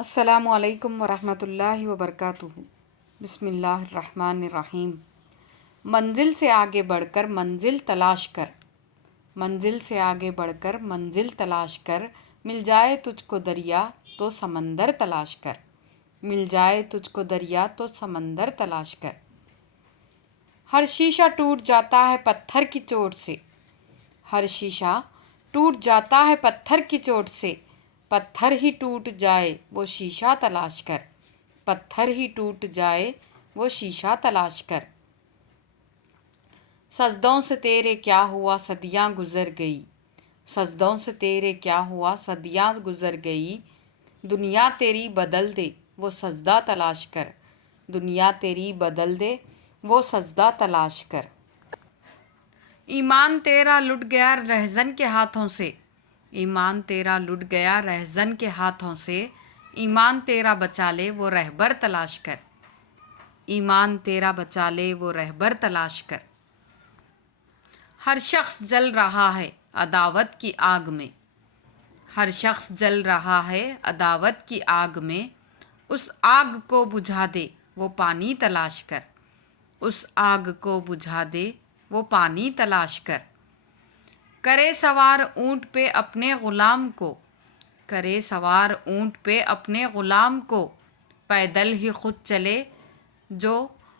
السلام علیکم ورحمۃ اللہ وبرکاتہ۔ بسم اللہ الرحمن الرحیم۔ منزل سے آگے بڑھ کر منزل تلاش کر، منزل سے آگے بڑھ کر منزل تلاش کر، مل جائے تجھ کو دریا تو سمندر تلاش کر، مل جائے تجھ کو دریا تو سمندر تلاش کر۔ ہر شیشہ ٹوٹ جاتا ہے پتھر کی چوٹ سے، ہر شیشہ ٹوٹ جاتا ہے پتھر کی چوٹ سے، پتھر ہی ٹوٹ جائے وہ شیشہ تلاش کر، پتھر ہی ٹوٹ جائے وہ شیشہ تلاش کر۔ سجدوں سے تیرے کیا ہوا صدیاں گزر گئی، سجدوں سے تیرے کیا ہوا صدیاں گزر گئی، دنیا تیری بدل دے وہ سجدہ تلاش کر، دنیا تیری بدل دے وہ سجدہ تلاش کر۔ ایمان تیرا لٹ گیا رہزن کے ہاتھوں سے، ایمان تیرا لٹ گیا رہزن کے ہاتھوں سے، ایمان تیرا بچا لے وہ رہبر تلاش کر، ایمان تیرا بچا لے وہ رہبر تلاش کر۔ ہر شخص جل رہا ہے عداوت کی آگ میں، ہر شخص جل رہا ہے عداوت کی آگ میں، اس آگ کو بجھا دے وہ پانی تلاش کر، اس آگ کو بجھا دے وہ پانی تلاش کر۔ کرے سوار اونٹ پہ اپنے غلام کو، کرے سوار اونٹ پہ اپنے غلام کو، پیدل ہی خود چلے جو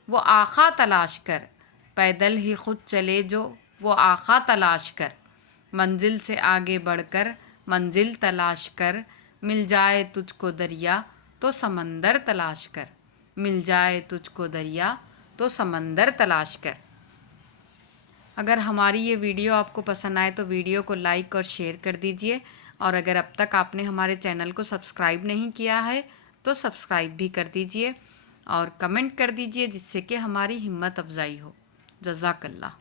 وہ آقا تلاش کر، پیدل ہی خود چلے جو وہ آقا تلاش کر۔ منزل سے آگے بڑھ کر منزل تلاش کر، مل جائے تجھ کو دریا تو سمندر تلاش کر، مل جائے تجھ کو دریا تو سمندر تلاش کر۔ اگر ہماری یہ ویڈیو آپ کو پسند آئے تو ویڈیو کو لائک اور شیئر کر دیجئے، اور اگر اب تک آپ نے ہمارے چینل کو سبسکرائب نہیں کیا ہے تو سبسکرائب بھی کر دیجئے اور کمنٹ کر دیجئے، جس سے کہ ہماری ہمت افزائی ہو۔ جزاک اللہ۔